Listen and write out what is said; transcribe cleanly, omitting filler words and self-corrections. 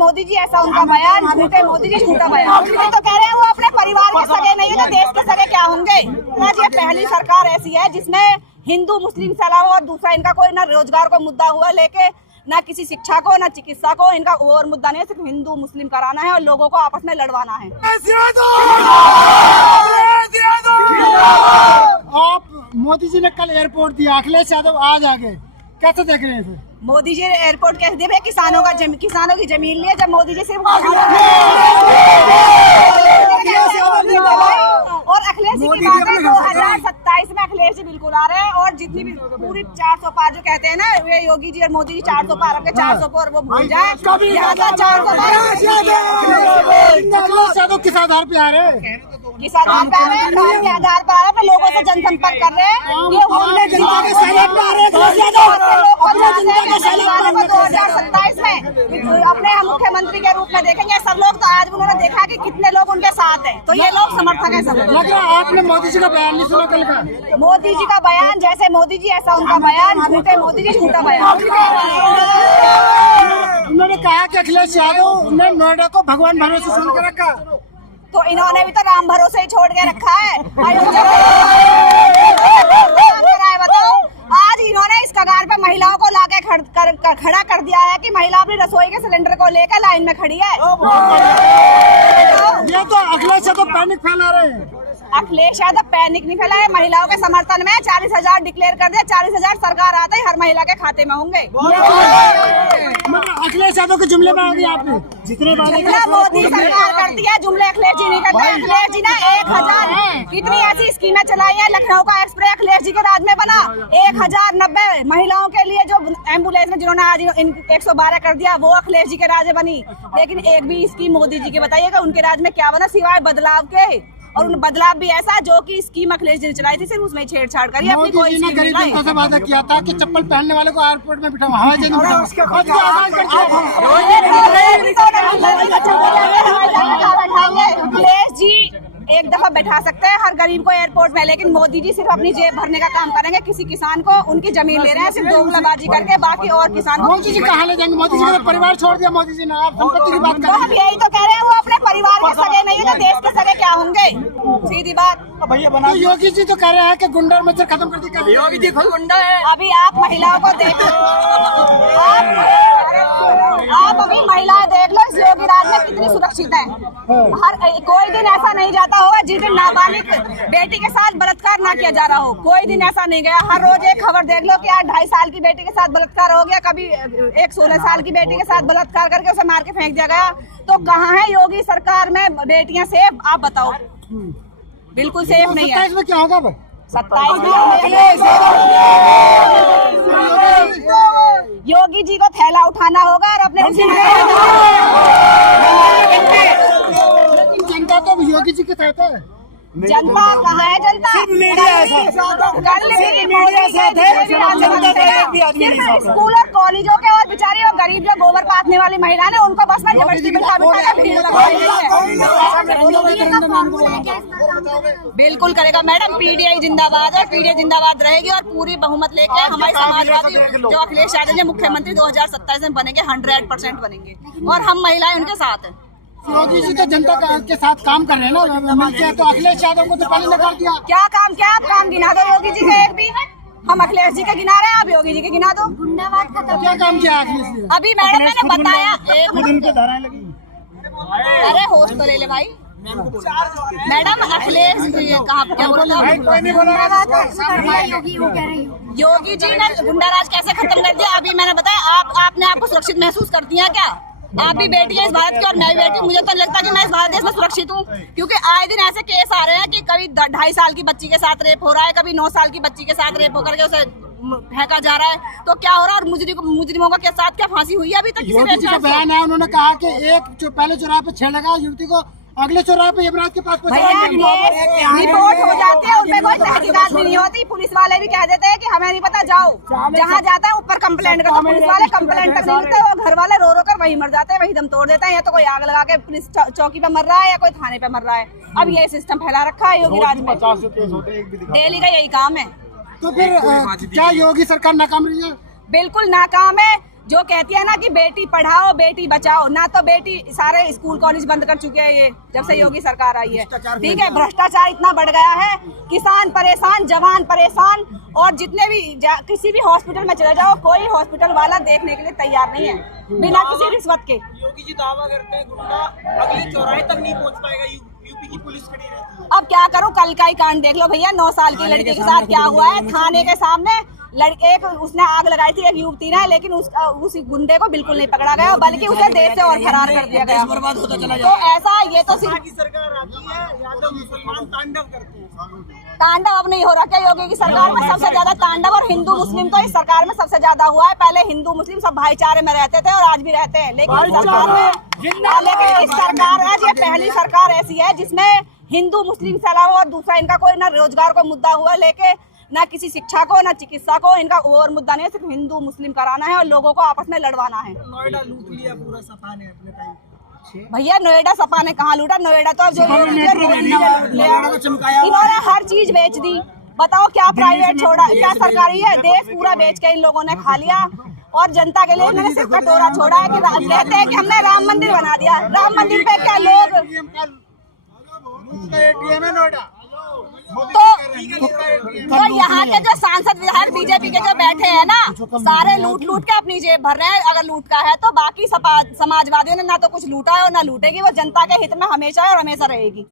मोदी जी, ऐसा उनका बयान, झूठे मोदी जी, झूठा बयान। तो कह रहे हैं वो अपने परिवार के सगे नहीं है तो देश के सगे क्या होंगे। ये पहली सरकार ऐसी है जिसमें हिंदू मुस्लिम से अलावा और दूसरा इनका कोई ना रोजगार को मुद्दा हुआ लेके, ना किसी शिक्षा को, ना चिकित्सा को, इनका और मुद्दा नहीं है, सिर्फ हिंदू मुस्लिम कराना है और लोगों को आपस में लड़वाना है। आप मोदी जी ने कल एयरपोर्ट दिया, अखिलेश यादव आज आ गए, कैसे देख रहे हैं इसे? मोदी जी एयरपोर्ट कैसे दिए? किसानों की जमीन लिए जब मोदी जी सिर्फ और अखिलेश जी की बात है 2027 में अखिलेश जी बिल्कुल आ रहे हैं और जितनी भी पूरी 400 पार जो कहते हैं ना ये योगी जी और मोदी जी 400 पार के 400 पर वो भूल जाए। यहाँ का 400 यादव किस आधार पे आ रहे हैं? किस आधार पे आ रहे हैं? काम के आधार पर आ रहे हैं, लोगों से जनसंपर्क कर रहे हैं। ये 2027 में अपने मुख्यमंत्री के रूप में देखेंगे सब लोग। तो आज उन्होंने देखा कि कितने लोग उनके साथ हैं, तो ये लोग समर्थक है सब। लग रहा है आपने मोदी जी का बयान नहीं सुना कल का? मोदी जी का बयान, जैसे मोदी जी ऐसा उनका बयान, झूठे मोदी जी, झूठा बयान। उन्होंने कहा कि अखिलेश यादव ने नोएडा को भगवान भरोसे छोड़ के रखा, तो इन्होंने भी तो राम भरोसे ही छोड़ के रखा है। बताओ, आज इन्होंने इस कगार पे महिलाओं को लाके खड़ा कर दिया है कि महिला अपनी रसोई के सिलेंडर को लेकर लाइन में खड़ी है। ये तो अखिलेश यादव पैनिक फैला रहे हैं। अखिलेश यादव पैनिक नहीं फैलाए, महिलाओं के समर्थन में 40,000 डिक्लेयर कर दिया। 40,000 सरकार आते ही हर महिला के खाते में होंगे। अखिलेश यादव के जुमले में आ गई आपने जितने मोदी सरकार करती है, जुमले अखिलेश जी नहीं करते। अखिलेश जी ने 1000 कितनी ऐसी स्कीमें चलाई है। लखनऊ का एक्सप्रेस अखिलेश जी के राज में बना। 1090 महिलाओं के लिए जो एम्बुलेंस में जिन्होंने आज 112 कर दिया वो अखिलेश जी के राज में बनी। लेकिन एक भी स्कीम मोदी जी के बताइएगा उनके राज में क्या बना सिवाय बदलाव के। और उन बदलाव भी ऐसा जो कि स्कीम अखिलेश जी ने चलाई थी सिर्फ उसमें छेड़छाड़ करी। अपनी कोई स्कीम गरीब जनता से वादा किया था कि चप्पल पहनने वाले को एयरपोर्ट में बिठाओ, हवाई जहाज में अखिलेश जी एक दफा बैठा सकते हैं हर गरीब को एयरपोर्ट में, लेकिन मोदी जी सिर्फ अपनी जेब भरने का काम करेंगे। किसी किसान को उनकी जमीन ले रहे हैं सिर्फ दोगलाबाजी करके, बाकी और किसान। मोदी जी कहाँ ले जाएंगे? मोदी जी का परिवार छोड़ दिया मोदी जी ने, आप संपत्ति की बात कर रहे हैं। हम यही तो कह रहे हैं वो अपने परिवार के सगे नहीं है तो देश के सगे क्या होंगे। सीधी बात। तो योगी जी तो कह रहे हैं कि गुंडा मच्छर खत्म कर दी। योगी जी खुद गुंडा है। अभी आप महिलाओं को देखो, आप अभी महिलाएं देख लो इस योगी राज में कितनी सुरक्षित है। हर कोई दिन ऐसा नहीं जाता होगा जिस दिन नाबालिग बेटी के साथ बलात्कार ना किया जा रहा हो। कोई दिन ऐसा नहीं गया। हर रोज एक खबर देख लो कि आज 2.5 साल की बेटी के साथ बलात्कार हो गया, कभी एक 16 साल की बेटी के साथ बलात्कार करके उसे मार के फेंक दिया गया। तो कहाँ है योगी सरकार में बेटियां सेफ? आप बताओ। बिल्कुल सेफ नहीं है। 27 में क्या होगा? 27 में योगी जी को थैला उठाना होगा और अपने जनता तो योगी जी के साथ है। जनता कहाँ है? जनता स्कूल और कॉलेजों के और बेचारी और गरीब जो गोबर पाथने वाली महिला ने उनको बस में जबरदस्ती बिठा बिल्कुल करेगा मैडम। पीडीआई जिंदाबाद है, पीडीआई जिंदाबाद रहेगी और पूरी बहुमत लेके हमारे समाजवादी जो अखिलेश यादव जी मुख्यमंत्री 2027 में बनेंगे 100% बनेंगे और हम महिलाएं उनके साथ हैं। योगी जी तो जनता के साथ काम कर रहे हैं ना मिलके, तो अखिलेश यादव को तो पहले नकार दिया। क्या काम? क्या आप काम गिना दो योगी जी का एक भी। हम अखिलेश जी के गिना रहे हैं, आप योगी जी के गिना दो। गुंडाबाद का तो क्या काम किया अखिलेश जी? अभी मैडम मैंने बताया एक मिनट पे धाराएं लगी। अरे होश तो ले ले भाई। मैडम अखिलेश कहाँ क्या बोल रहे? योगी जी ने गुंडाराज कैसे खत्म कर दिया? अभी मैंने बताया। आपने आपको सुरक्षित महसूस करती हैं क्या? आप भी बेटी है इस भारत की और मैं भी बेटी हूँ। मुझे तो लगता है कि मैं इस भारत देश में सुरक्षित हूँ, क्योंकि आए दिन ऐसे केस आ रहे हैं कि कभी 2.5 साल की बच्ची के साथ रेप हो रहा है, कभी 9 साल की बच्ची के साथ रेप होकर के उसे फेंका जा रहा है। तो क्या हो रहा है? और मुजरिमों के साथ क्या फांसी हुई है अभी तक? योगी जी का बयान है, उन्होंने कहा कि एक जो पहले चौराहे पे छेड़ेगा युवती को, अगले चौराहे पे यमराज के पास रिपोर्ट हो जाती है, उनपे कोई तहकीकात भी नहीं होती। पुलिस वाले भी कह देते हैं कि हमें नहीं पता, जाओ जहाँ जाता है ऊपर कंप्लेंट करते। पुलिस वाले कंप्लेंट तक नहीं करते, वो घर वाले रो रो कर वही मर जाते हैं, वही दम तोड़ देते हैं। या तो कोई आग लगा के पुलिस चौकी पे मर रहा है या कोई थाने पे मर रहा है। अब ये सिस्टम फैला रखा है योगी राज में, डेली का यही काम है। तो फिर क्या योगी सरकार नाकाम रही है? बिल्कुल नाकाम है। जो कहती है ना कि बेटी पढ़ाओ बेटी बचाओ, ना तो बेटी सारे स्कूल कॉलेज बंद कर चुके हैं ये जब से योगी सरकार आई है। ठीक है, भ्रष्टाचार इतना बढ़ गया है, किसान परेशान, जवान परेशान, और जितने भी किसी भी हॉस्पिटल में चले जाओ कोई हॉस्पिटल वाला देखने के लिए तैयार नहीं है बिना किसी रिश्वत के। योगी जी दावा करते हैं गुंडा अगले चौराहे तक नहीं पहुंच पाएगा, यूपी की पुलिस खड़ी रहती है। अब क्या करूं, कल का ही कांड देख लो भैया, 9 साल की लड़की के साथ क्या हुआ है। थाने के सामने लड़के को उसने आग लगाई थी एक युवती ने, लेकिन उस गुंडे को बिल्कुल नहीं पकड़ा गया, बल्कि उसे देश से और फरार कर दिया गया। तो ऐसा ये तो सिर्फ की सरकार आती है, यादव मुसलमान तांडव करते हैं। तांडव अब नहीं हो रहा क्या योगी की सरकार में? सबसे ज्यादा तांडव और हिंदू मुस्लिम तो इस सरकार में सबसे ज्यादा हुआ है। पहले हिंदू मुस्लिम सब भाईचारे में रहते थे और आज भी रहते हैं, लेकिन इस सरकार है ये पहली सरकार ऐसी है जिसमें हिंदू मुस्लिम से अलावा और दूसरा इनका कोई ना रोजगार को मुद्दा हुआ लेके, ना किसी शिक्षा को, ना चिकित्सा को, इनका और मुद्दा नहीं है, सिर्फ हिंदू मुस्लिम कराना है और लोगों को आपस में लड़वाना है। नोएडा लूट लिया पूरा सपा ने अपने टाइम। भैया नोएडा सपा ने कहाँ लूटा? नोएडा तो जो इन्होंने हर चीज बेच दी। बताओ क्या प्राइवेट छोड़ा, क्या सरकारी है? देश पूरा बेच के इन लोगों ने खा लिया और जनता के लिए इन्होंने सिर्फ कटोरा छोड़ा है कि कहते हैं कि हमने राम मंदिर बना दिया। राम मंदिर पे क्या लोग तो यहाँ के जो सांसद विधायक बीजेपी के जो बैठे हैं ना, सारे लूट के अपनी जेब भर रहे हैं। अगर लूट का है तो बाकी समाजवादियों ने ना तो कुछ लूटा है और ना लूटेगी, वो जनता के हित में हमेशा है और हमेशा रहेगी।